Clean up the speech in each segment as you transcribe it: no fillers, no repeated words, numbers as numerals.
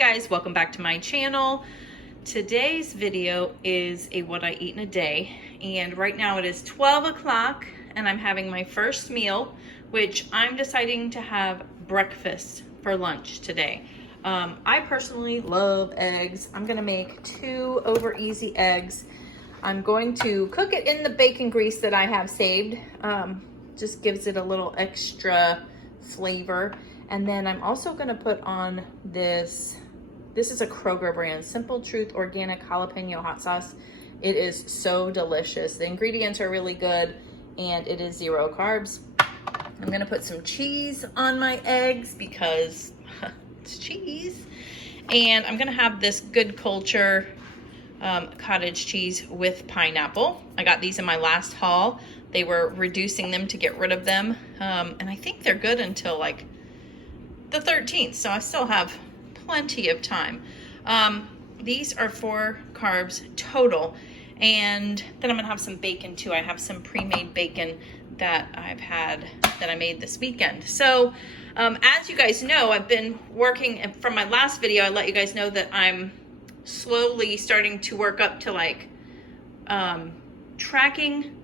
guys, welcome back to my channel. Today's video is a what I eat in a day, and right now it is 12 o'clock and I'm having my first meal, which I'm deciding to have breakfast for lunch today. I personally love eggs. I'm gonna make 2 over easy eggs. I'm going to cook it in the bacon grease that I have saved. Just gives it a little extra flavor. And then I'm also gonna put on this is a Kroger brand, Simple Truth Organic Jalapeno Hot Sauce. It is so delicious. The ingredients are really good and it is 0 carbs. I'm gonna put some cheese on my eggs because it's cheese. And I'm gonna have this Good Culture cottage cheese with pineapple. I got these in my last haul. They were reducing them to get rid of them. And I think they're good until like the 13th, so I still have plenty of time. These are 4 carbs total, and then I'm gonna have some bacon too. I have some pre-made bacon that I made this weekend. So as you guys know, I've been working from my last video. I let you guys know that I'm slowly starting to work up to like tracking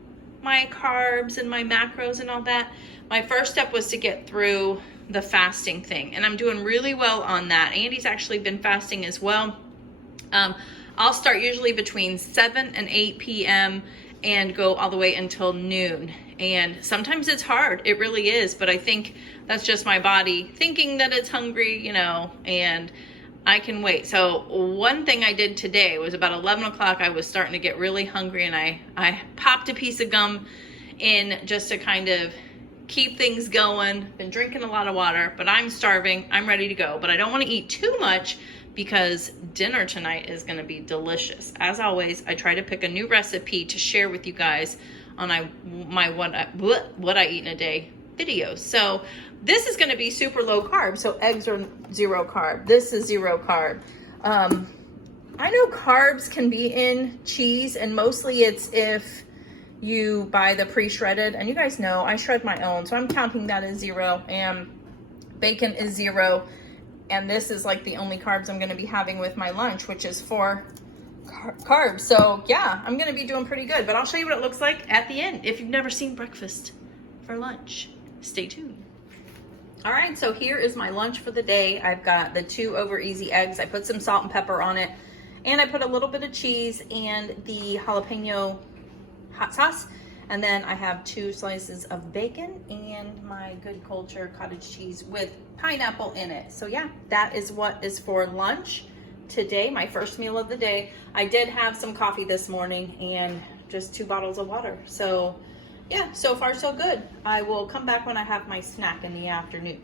my carbs and my macros and all that. My first step was to get through the fasting thing, and I'm doing really well on that. Andy's actually been fasting as well. I'll start usually between 7 and 8 p.m. and go all the way until noon. And sometimes it's hard, it really is, but I think that's just my body thinking that it's hungry, you know, and I can wait. So one thing I did today was about 11 o'clock, I was starting to get really hungry, and I popped a piece of gum in just to kind of keep things going. Been drinking a lot of water, but I'm starving. I'm ready to go, but I don't want to eat too much because dinner tonight is going to be delicious. As always, I try to pick a new recipe to share with you guys on my what I eat in a day videos. So this is going to be super low carb. So eggs are 0 carb. This is 0 carb. I know carbs can be in cheese, and mostly it's if you buy the pre-shredded, and you guys know I shred my own, so I'm counting that as 0, and bacon is 0, and this is like the only carbs I'm going to be having with my lunch, which is 4 carbs. So yeah, I'm going to be doing pretty good, but I'll show you what it looks like at the end. If you've never seen breakfast for lunch, stay tuned. All right, so here is my lunch for the day. I've got the 2 over easy eggs. I put some salt and pepper on it, and I put a little bit of cheese and the jalapeno hot sauce, and then I have 2 slices of bacon and my Good Culture cottage cheese with pineapple in it. So yeah, that is what is for lunch today, my first meal of the day. I did have some coffee this morning and just 2 bottles of water. So yeah, so far so good. I will come back when I have my snack in the afternoon.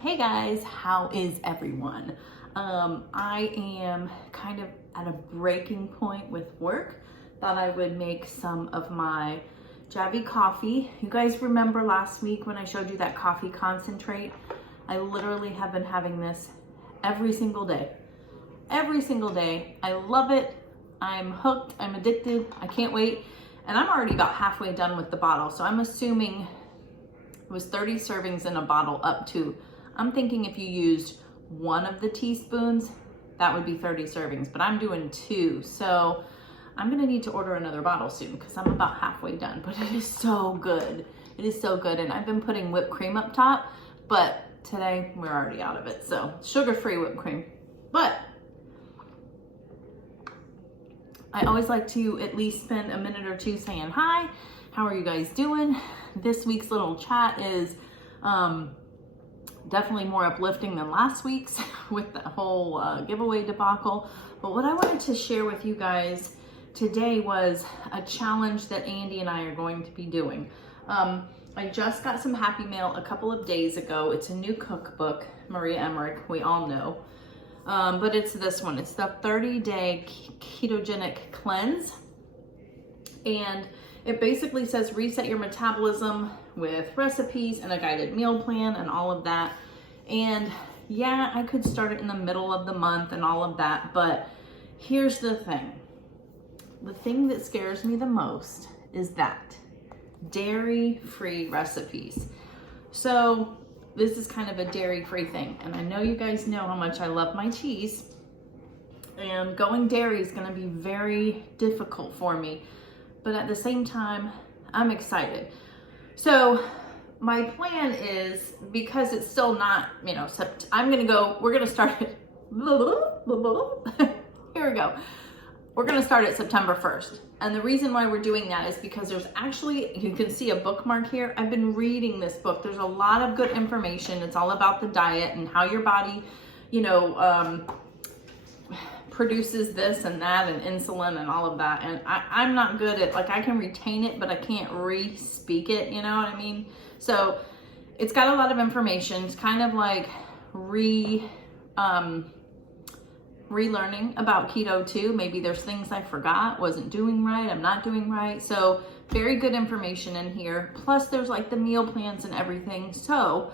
Hey guys, how is everyone? I am kind of at a breaking point with work. Thought I would make some of my Javi coffee. You guys remember last week when I showed you that coffee concentrate? I literally have been having this every single day. Every single day. I love it. I'm hooked. I'm addicted. I can't wait. And I'm already about halfway done with the bottle. So I'm assuming it was 30 servings in a bottle up to, I'm thinking if you used 1 of the teaspoons, that would be 30 servings, but I'm doing 2. So I'm gonna need to order another bottle soon because I'm about halfway done, but it is so good. It is so good. And I've been putting whipped cream up top, but today we're already out of it. So sugar-free whipped cream. But I always like to at least spend a minute or 2 saying hi. How are you guys doing? This week's little chat is definitely more uplifting than last week's with the whole giveaway debacle. But what I wanted to share with you guys today was a challenge that Andy and I are going to be doing. I just got some Happy Mail a couple of days ago. It's a new cookbook, Maria Emmerich, we all know. But it's this one. It's the 30-day ketogenic cleanse. And it basically says reset your metabolism with recipes and a guided meal plan and all of that. And yeah, I could start it in the middle of the month and all of that, but here's the thing. The thing that scares me the most is that dairy-free recipes. So this is kind of a dairy-free thing. And I know you guys know how much I love my cheese. And going dairy is going to be very difficult for me. But at the same time, I'm excited. So my plan is, because it's still not, you know, we're going to start it. Here we go. We're going to start it September 1st. And the reason why we're doing that is because there's actually, you can see a bookmark here. I've been reading this book. There's a lot of good information. It's all about the diet and how your body, you know, produces this and that and insulin and all of that. And I'm not good at, like, I can retain it, but I can't re-speak it, you know what I mean? So it's got a lot of information. It's kind of like relearning about keto too. Maybe there's things I forgot, wasn't doing right, I'm not doing right. So very good information in here. Plus there's like the meal plans and everything. So,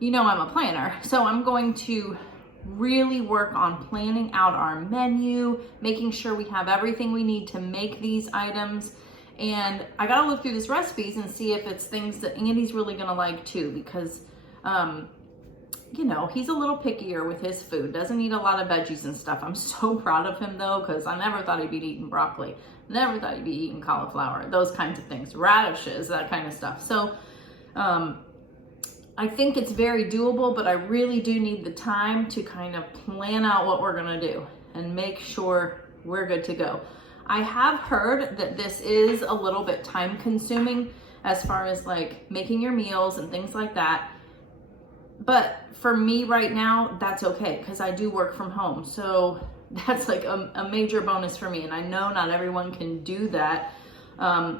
you know, I'm a planner. So I'm going to really work on planning out our menu, making sure we have everything we need to make these items. And I gotta look through these recipes and see if it's things that Andy's really gonna like too, because you know, he's a little pickier with his food, doesn't eat a lot of veggies and stuff. I'm so proud of him though, because I never thought he'd be eating broccoli, never thought he'd be eating cauliflower, those kinds of things, radishes, that kind of stuff. So I think it's very doable, but I really do need the time to kind of plan out what we're gonna do and make sure we're good to go. I have heard that this is a little bit time consuming as far as like making your meals and things like that. But for me right now, that's okay, because I do work from home. So that's like a major bonus for me. And I know not everyone can do that.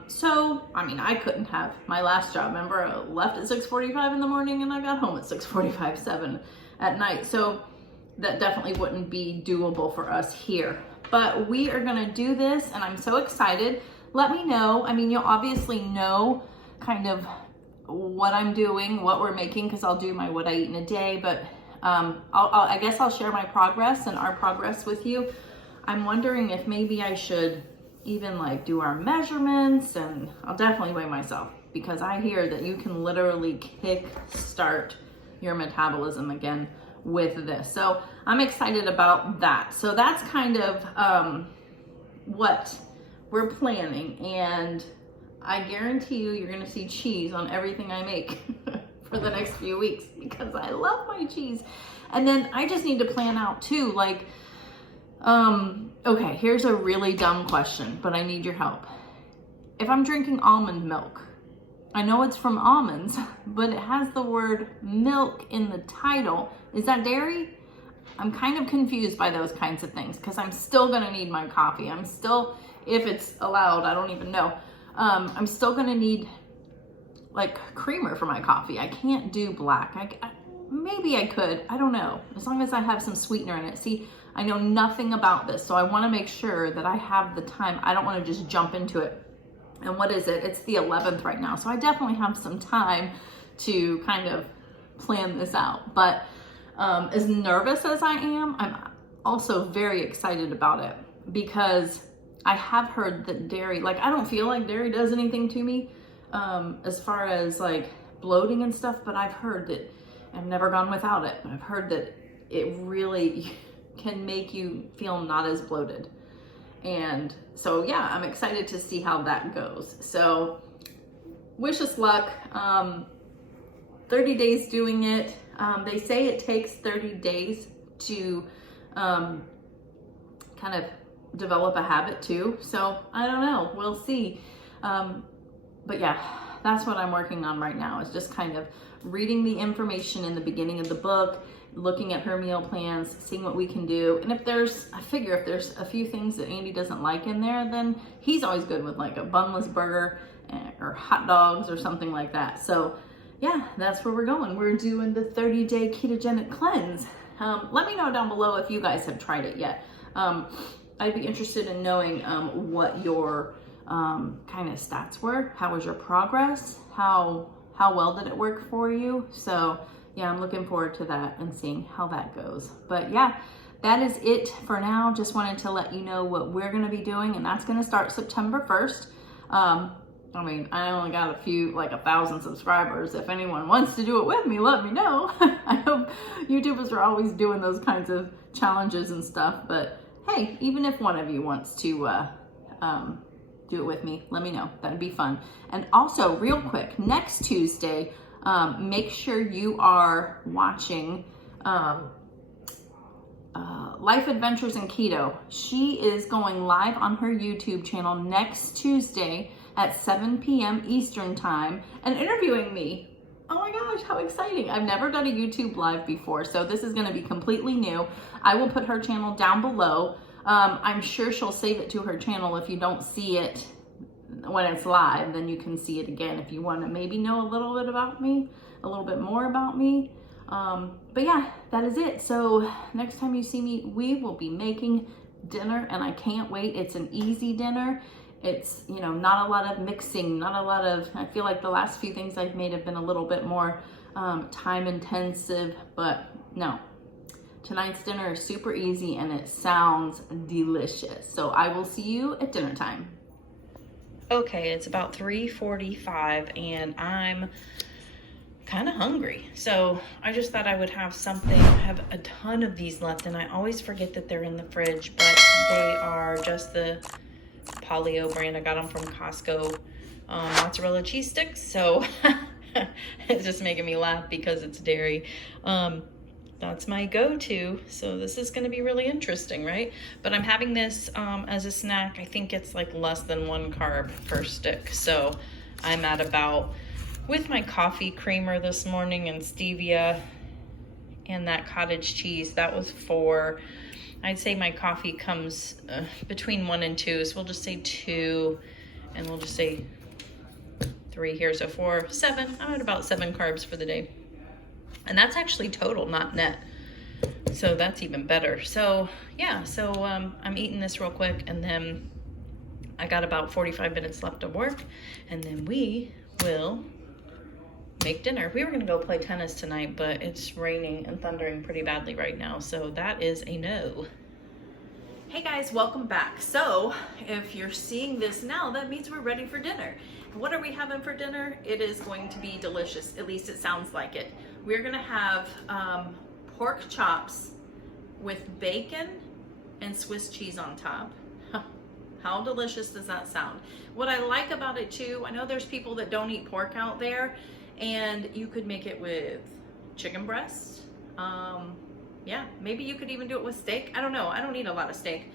So, I mean, I couldn't have my last job. Remember, I left at 6:45 in the morning and I got home at 6:45, 7 at night. So that definitely wouldn't be doable for us here. But we are gonna do this and I'm so excited. Let me know. I mean, you'll obviously know kind of what I'm doing, what we're making, because I'll do my what I eat in a day, but I guess I'll share my progress and our progress with you. I'm wondering if maybe I should even like do our measurements, and I'll definitely weigh myself, because I hear that you can literally kick start your metabolism again with this. So I'm excited about that. So that's kind of what we're planning, and I guarantee you're gonna see cheese on everything I make for the next few weeks, because I love my cheese. And then I just need to plan out too, like, okay, here's a really dumb question, but I need your help. If I'm drinking almond milk, I know it's from almonds, but it has the word milk in the title. Is that dairy? I'm kind of confused by those kinds of things, because I'm still gonna need my coffee. I'm still, if it's allowed, I don't even know. I'm still gonna need like creamer for my coffee. I can't do black. Maybe I could, I don't know, as long as I have some sweetener in it. See, I know nothing about this, so I wanna make sure that I have the time. I don't wanna just jump into it. And what is it? It's the 11th right now, so I definitely have some time to kind of plan this out. But as nervous as I am, I'm also very excited about it, because I have heard that dairy, like, I don't feel like dairy does anything to me as far as like bloating and stuff, but I've heard that, I've never gone without it, but I've heard that it really can make you feel not as bloated. And so, yeah, I'm excited to see how that goes. So wish us luck. 30 days doing it. They say it takes 30 days to kind of develop a habit too. So I don't know, we'll see. But yeah, that's what I'm working on right now, is just kind of reading the information in the beginning of the book, looking at her meal plans, seeing what we can do. And I figure if there's a few things that Andy doesn't like in there, then he's always good with like a bunless burger or hot dogs or something like that. So yeah, that's where we're going. We're doing the 30-day ketogenic cleanse. Let me know down below if you guys have tried it yet. I'd be interested in knowing what your kind of stats were. How was your progress? How well did it work for you? So yeah, I'm looking forward to that and seeing how that goes. But yeah, that is it for now. Just wanted to let you know what we're gonna be doing, and that's gonna start September 1st. I mean, I only got a few, like 1,000 subscribers. If anyone wants to do it with me, let me know. I hope YouTubers are always doing those kinds of challenges and stuff. But hey, even if one of you wants to do it with me, let me know. That'd be fun. And also, real quick, next Tuesday, make sure you are watching Life Adventures in Keto. She is going live on her YouTube channel next Tuesday at 7 p.m. Eastern time and interviewing me. Oh my gosh, how exciting. I've never done a YouTube live before, so this is gonna be completely new. I will put her channel down below. I'm sure she'll save it to her channel. If you don't see it when it's live, then you can see it again if you want to maybe know a little bit about me, a little bit more about me. But yeah, that is it. So next time you see me, we will be making dinner, and I can't wait. It's an easy dinner. It's, you know, not a lot of mixing, not a lot of, I feel like the last few things I've made have been a little bit more time intensive, but no. Tonight's dinner is super easy and it sounds delicious. So I will see you at dinner time. Okay, it's about 3:45 and I'm kind of hungry. So I just thought I would have something. I have a ton of these left and I always forget that they're in the fridge, but they are just the Polio brand. I got them from Costco, mozzarella cheese sticks. So it's just making me laugh because it's dairy. That's my go-to. So this is going to be really interesting, right? But I'm having this as a snack. I think it's like less than 1 carb per stick. So I'm at about, with my coffee creamer this morning and stevia and that cottage cheese, that was 4. I'd say my coffee comes between 1 and 2. So we'll just say 2 and we'll just say 3 here. So 4, 7. I'm at about 7 carbs for the day. And that's actually total, not net. So that's even better. So yeah, so I'm eating this real quick and then I got about 45 minutes left of work and then we will make dinner. We were gonna go play tennis tonight, but it's raining and thundering pretty badly right now. So that is a no. Hey guys, welcome back. So if you're seeing this now, that means we're ready for dinner. What are we having for dinner? It is going to be delicious. At least it sounds like it. We're gonna have pork chops with bacon and Swiss cheese on top. How delicious does that sound? What I like about it too, I know there's people that don't eat pork out there, and you could make it with chicken breast. Yeah, maybe you could even do it with steak. I don't know, I don't eat a lot of steak,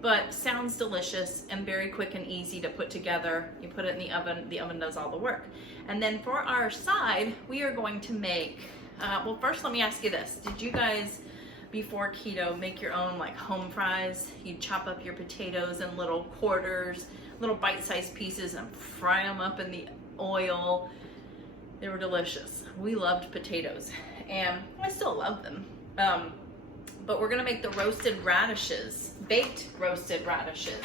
but sounds delicious and very quick and easy to put together. You put it in the oven does all the work. And then for our side, we are going to make, well first let me ask you this. Did you guys, before keto, make your own like home fries? You'd chop up your potatoes in little quarters, little bite-sized pieces and fry them up in the oil. They were delicious. We loved potatoes and I still love them. But we're gonna make the roasted radishes, baked roasted radishes.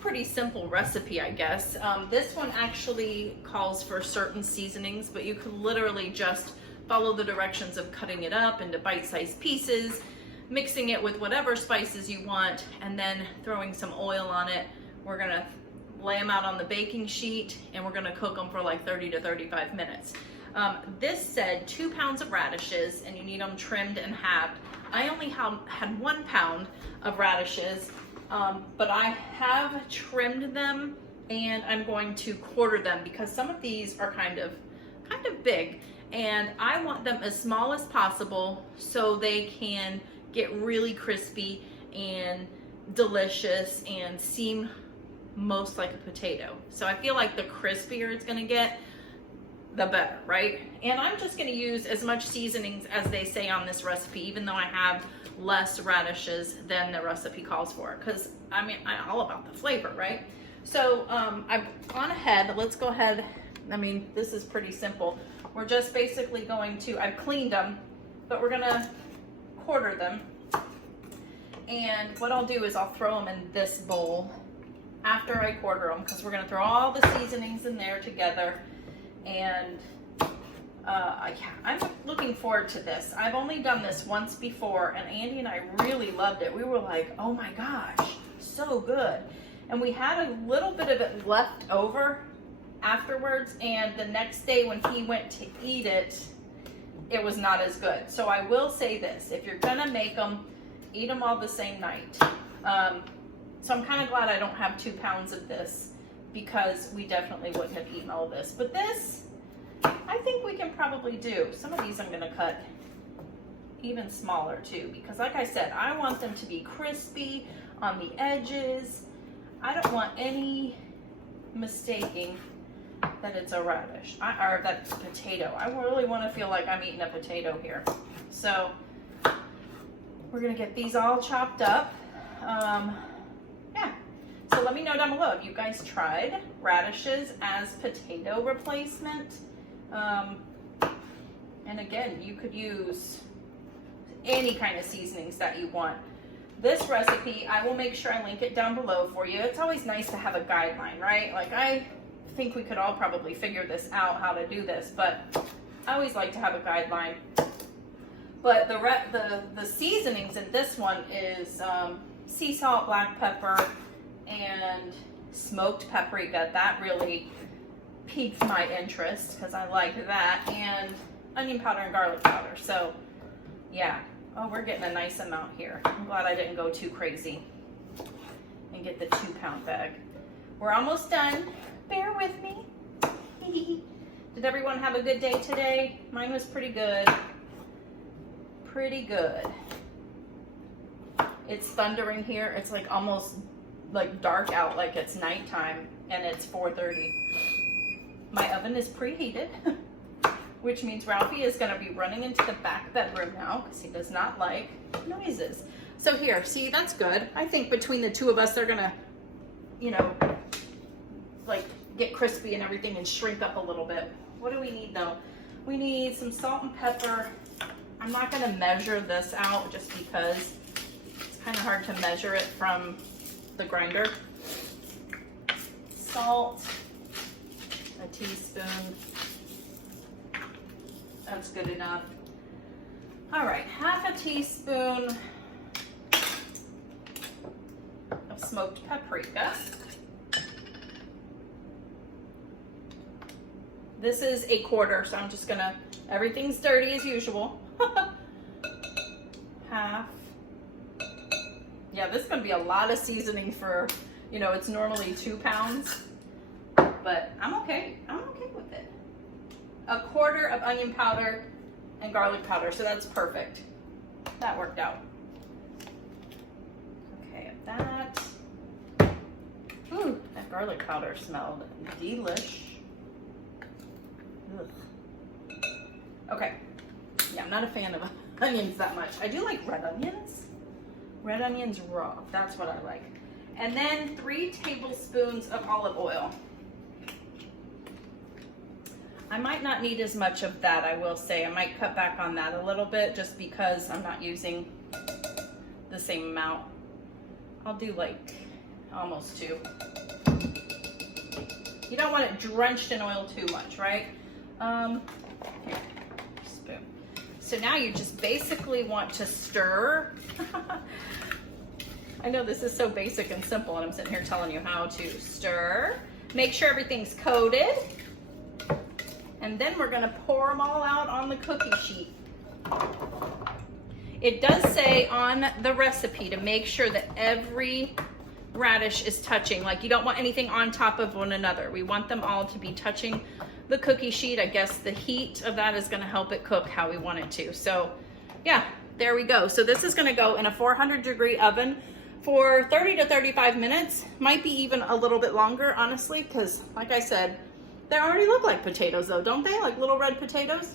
Pretty simple recipe, I guess. This one actually calls for certain seasonings, but you could literally just follow the directions of cutting it up into bite-sized pieces, mixing it with whatever spices you want, and then throwing some oil on it. We're gonna lay them out on the baking sheet and we're gonna cook them for like 30 to 35 minutes. This said 2 pounds of radishes and you need them trimmed and halved. I only had 1 pound of radishes, but I have trimmed them and I'm going to quarter them because some of these are kind of big and I want them as small as possible so they can get really crispy and delicious and seem most like a potato. So I feel like the crispier it's gonna get, the better, right? And I'm just gonna use as much seasonings as they say on this recipe, even though I have less radishes than the recipe calls for, because I mean, I'm all about the flavor, right? So I've gone ahead, let's go ahead. I mean, this is pretty simple. We're just basically going to, I've cleaned them, but we're gonna quarter them. And what I'll do is I'll throw them in this bowl after I quarter them, because we're gonna throw all the seasonings in there together. And I'm looking forward to this. I've only done this once before and Andy and I really loved it. We were like, oh my gosh, so good. and we had a little bit of it left over afterwards, and the next day when he went to eat it, it was not as good. So I will say this, if you're gonna make them, eat them all the same night. So I'm kind of glad I don't have 2 pounds of this, because we definitely wouldn't have eaten all of this. But this, I think we can probably do. Some of these I'm gonna cut even smaller too, because like I said, I want them to be crispy on the edges. I don't want any mistaking that it's a radish, or that it's a potato. I really want to feel like I'm eating a potato here. So we're gonna get these all chopped up. Yeah, so let me know down below if you guys tried radishes as potato replacement. And again, you could use any kind of seasonings that you want. This recipe, I will make sure I link it down below for you. It's always nice to have a guideline, right? Like, I think we could all probably figure this out, how to do this, but I always like to have a guideline. But the seasonings in this one is sea salt, black pepper, and smoked paprika. That really piqued my interest because I like that, and onion powder and garlic powder. So yeah, oh, we're getting a nice amount here. I'm glad I didn't go too crazy and get the 2 pound bag. We're almost done. Bear with me. Did everyone have a good day today? Mine was pretty good. Pretty good. It's thundering here. It's like almost like dark out, like it's nighttime, and it's 4:30. My oven is preheated, which means Ralphie is going to be running into the back bedroom now because he does not like noises. So here, see, that's good. I think between the two of us, they're going to, you know, like get crispy and everything and shrink up a little bit. What do we need though? We need some salt and pepper. I'm not going to measure this out just because it's kind of hard to measure it from the grinder. Salt, a teaspoon. That's good enough. All right, half a teaspoon of smoked paprika. This is a quarter, so I'm just gonna, everything's dirty as usual. Half. Yeah, this is gonna be a lot of seasoning for, you know, it's normally 2 pounds, but I'm okay with it. A quarter of onion powder and garlic powder, so that's perfect. That worked out. Okay, that. Ooh, that garlic powder smelled delish. Ugh. Okay, yeah, I'm not a fan of onions that much. I do like red onions. Red onions raw, that's what I like. And then 3 tablespoons of olive oil. I might not need as much of that, I will say. I might cut back on that a little bit just because I'm not using the same amount. I'll do like almost 2. You don't want it drenched in oil too much, right? Here, spoon. So now you just basically want to stir. I know this is so basic and simple, and I'm sitting here telling you how to stir. Make sure everything's coated. And then we're gonna pour them all out on the cookie sheet. It does say on the recipe to make sure that every radish is touching. Like, you don't want anything on top of one another. We want them all to be touching the cookie sheet. I guess the heat of that is gonna help it cook how we want it to. So yeah, there we go. So this is gonna go in a 400-degree oven for 30 to 35 minutes. Might be even a little bit longer, honestly, because like I said, they already look like potatoes though, don't they? Like little red potatoes.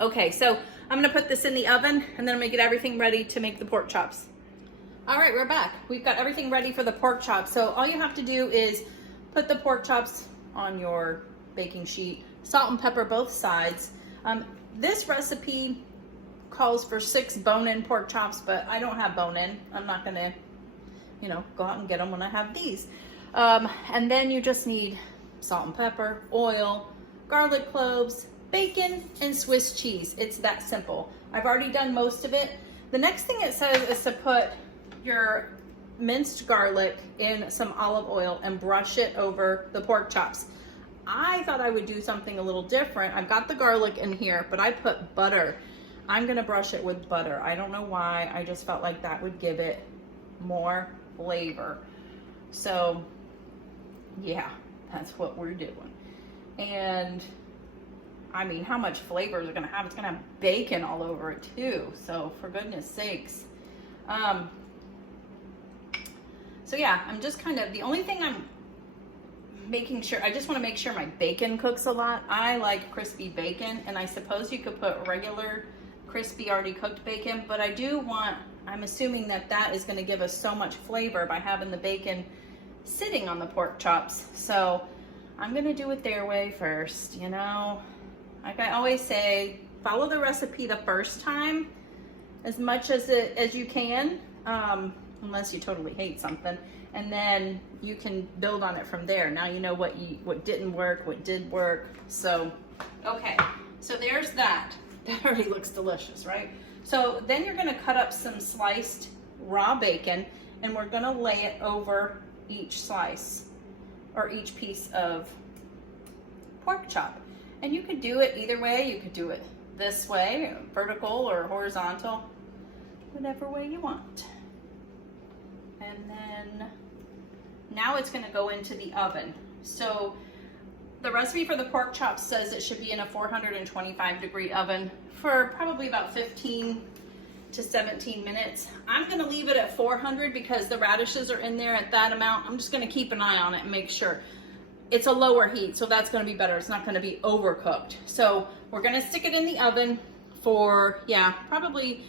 Okay, so I'm gonna put this in the oven, and then I'm gonna get everything ready to make the pork chops. All right, we're back. We've got everything ready for the pork chops. So all you have to do is put the pork chops on your baking sheet, salt and pepper both sides. This recipe calls for 6 bone-in pork chops, but I don't have bone-in. I'm not gonna, you know, go out and get them when I have these. And then you just need salt and pepper, oil, garlic cloves, bacon, and Swiss cheese. It's that simple. I've already done most of it. The next thing it says is to put your minced garlic in some olive oil and brush it over the pork chops. I thought I would do something a little different. I've got the garlic in here, but I put butter. I'm gonna brush it with butter. I don't know why, I just felt like that would give it more flavor. So yeah, that's what we're doing. And I mean, how much flavor is it gonna have? It's gonna have bacon all over it too. So for goodness sakes. So yeah, I'm just kind of, the only thing I'm making sure, I just want to make sure my bacon cooks a lot. I like crispy bacon, and I suppose you could put regular crispy already cooked bacon, but I do want, I'm assuming that that is going to give us so much flavor by having the bacon sitting on the pork chops. So I'm going to do it their way first, you know. Like I always say, follow the recipe the first time as much as you can, unless you totally hate something, and then you can build on it from there. Now you know what didn't work, what did work. So okay, so there's that. That already looks delicious, right? So then you're gonna cut up some sliced raw bacon, and we're gonna lay it over each slice or each piece of pork chop. And you could do it either way. You could do it this way, vertical or horizontal, whatever way you want. And then now it's gonna go into the oven. So the recipe for the pork chops says it should be in a 425-degree oven for probably about 15 to 17 minutes. I'm gonna leave it at 400 because the radishes are in there at that amount. I'm just gonna keep an eye on it and make sure. It's a lower heat, so that's gonna be better. It's not gonna be overcooked. So we're gonna stick it in the oven for, yeah, probably,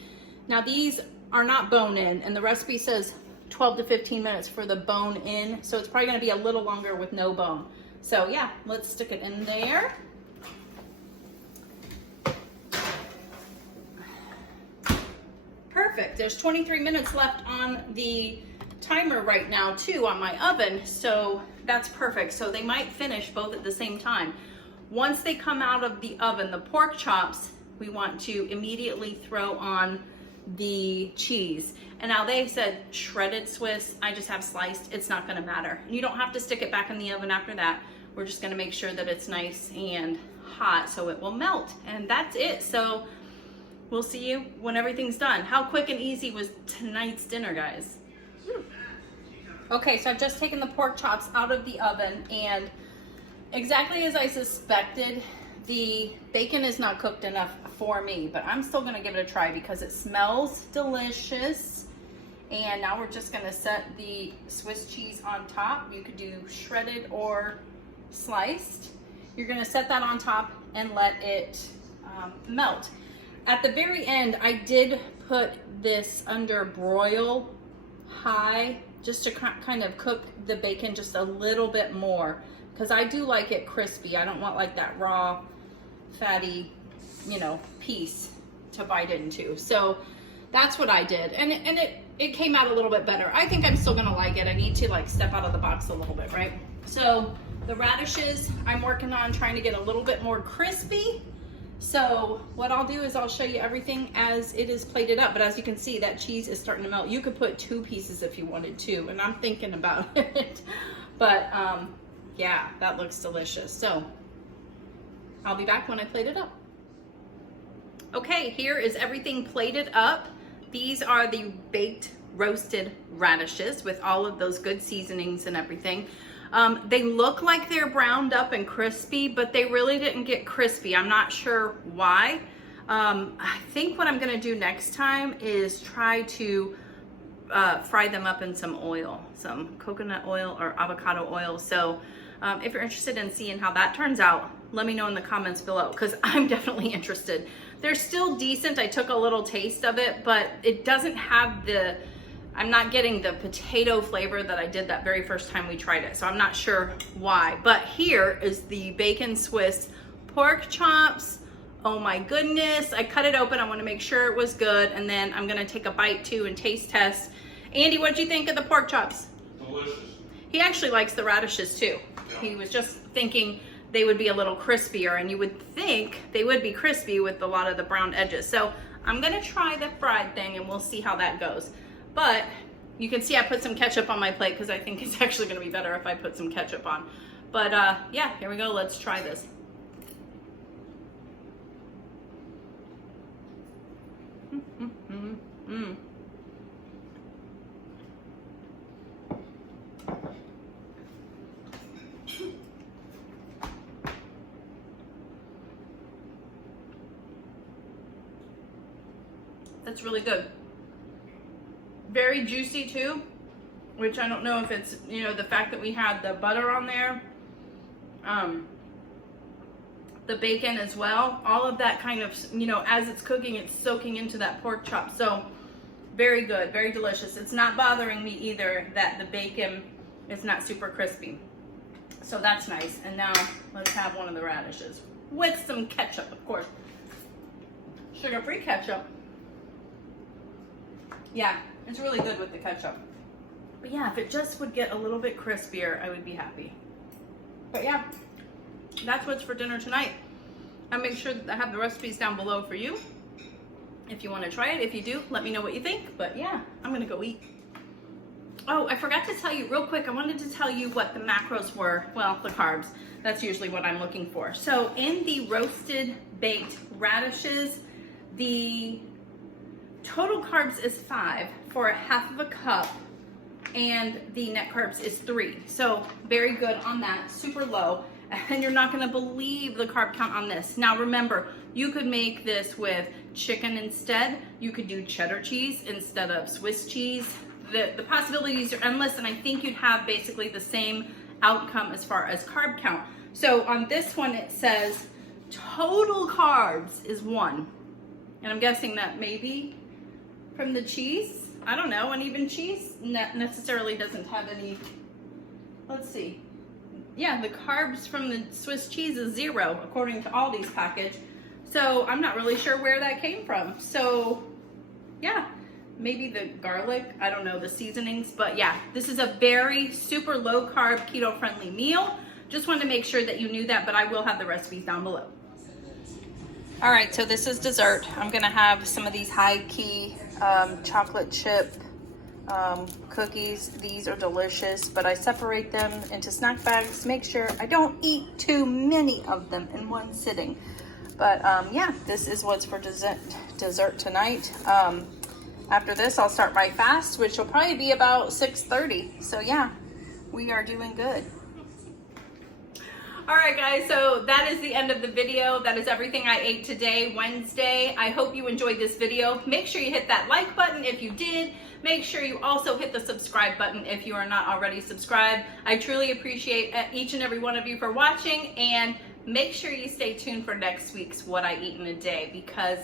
now these are not bone in, and the recipe says 12 to 15 minutes for the bone in, so it's probably gonna be a little longer with no bone. So yeah, let's stick it in there. Perfect, there's 23 minutes left on the timer right now too on my oven, so that's perfect. So they might finish both at the same time. Once they come out of the oven, the pork chops, we want to immediately throw on the cheese. And now they said shredded Swiss, I just have sliced, it's not gonna matter. You don't have to stick it back in the oven after that. We're just gonna make sure that it's nice and hot so it will melt. And that's it. So we'll see you when everything's done. How quick and easy was tonight's dinner, guys? Okay, so I've just taken the pork chops out of the oven, and exactly as I suspected, the bacon is not cooked enough for me, but I'm still gonna give it a try because it smells delicious. And now we're just gonna set the Swiss cheese on top. You could do shredded or sliced. You're gonna set that on top and let it melt. At the very end, I did put this under broil high just to kind of cook the bacon just a little bit more, because I do like it crispy. I don't want like that raw, fatty, you know, piece to bite into. So that's what I did, and it came out a little bit better. I think I'm still gonna like it. I need to like step out of the box a little bit, right? So the radishes, I'm working on trying to get a little bit more crispy. So what I'll do is I'll show you everything as it is plated up. But as you can see, that cheese is starting to melt. You could put 2 pieces if you wanted to, and I'm thinking about it. But yeah, that looks delicious. So I'll be back when I plate it up. Okay, here is everything plated up. These are the baked roasted radishes with all of those good seasonings and everything. They look like they're browned up and crispy, but they really didn't get crispy. I'm not sure why. I think what I'm gonna do next time is try to fry them up in some oil, some coconut oil or avocado oil. So if you're interested in seeing how that turns out, let me know in the comments below, because I'm definitely interested. They're still decent. I took a little taste of it, but it doesn't have the, I'm not getting the potato flavor that I did that very first time we tried it. So I'm not sure why. But here is the bacon Swiss pork chops. Oh my goodness. I cut it open. I want to make sure it was good. And then I'm going to take a bite too and taste test. Andy, what'd you think of the pork chops? Delicious. He actually likes the radishes too. Yeah. He was just thinking they would be a little crispier, and you would think they would be crispy with a lot of the brown edges. So I'm going to try the fried thing and we'll see how that goes. But You can see I put some ketchup on my plate because I think it's actually going to be better if I put some ketchup on. But yeah, here we go. Let's try this. That's really good. Very juicy too, which I don't know if it's, you know, the fact that we had the butter on there, the bacon as well, all of that kind of, you know, as it's cooking, it's soaking into that pork chop. So very good, very delicious. It's not bothering me either that the bacon is not super crispy. So that's nice. And now let's have one of the radishes with some ketchup, of course. Sugar-free ketchup. Yeah, it's really good with the ketchup. But yeah, if it just would get a little bit crispier, I would be happy. But yeah, that's what's for dinner tonight. I'll make sure that I have the recipes down below for you if you want to try it. If you do, let me know what you think. But yeah, I'm gonna go eat. Oh, I forgot to tell you real quick. I wanted to tell you what the macros were. Well, the carbs. That's usually what I'm looking for. So in the roasted baked radishes, the total carbs is 5 for a half of a cup, and the net carbs is 3. So very good on that, super low. And you're not gonna believe the carb count on this. Now remember, you could make this with chicken instead. You could do cheddar cheese instead of Swiss cheese. The possibilities are endless, and I think you'd have basically the same outcome as far as carb count. So on this one, it says total carbs is 1. And I'm guessing that maybe from the cheese, I don't know, and even cheese necessarily doesn't have any, let's see. Yeah, the carbs from the Swiss cheese is 0, according to Aldi's package. So I'm not really sure where that came from. So yeah, maybe the garlic, I don't know, the seasonings, but yeah, this is a very super low carb, keto friendly meal. Just wanted to make sure that you knew that, but I will have the recipes down below. All right, so this is dessert. I'm gonna have some of these high key chocolate chip cookies. These are delicious, but I separate them into snack bags to make sure I don't eat too many of them in one sitting. But yeah, this is what's for dessert tonight. After this, I'll start my fast, which will probably be about 6:30. So yeah, we are doing good. All right, guys, so that is the end of the video. That is everything I ate today, Wednesday. I hope you enjoyed this video. Make sure you hit that like button if you did. Make sure you also hit the subscribe button if you are not already subscribed. I truly appreciate each and every one of you for watching, and make sure you stay tuned for next week's What I Eat in a Day, because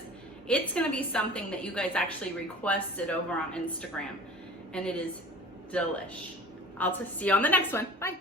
it's gonna be something that you guys actually requested over on Instagram, and it is delish. I'll see you on the next one. Bye.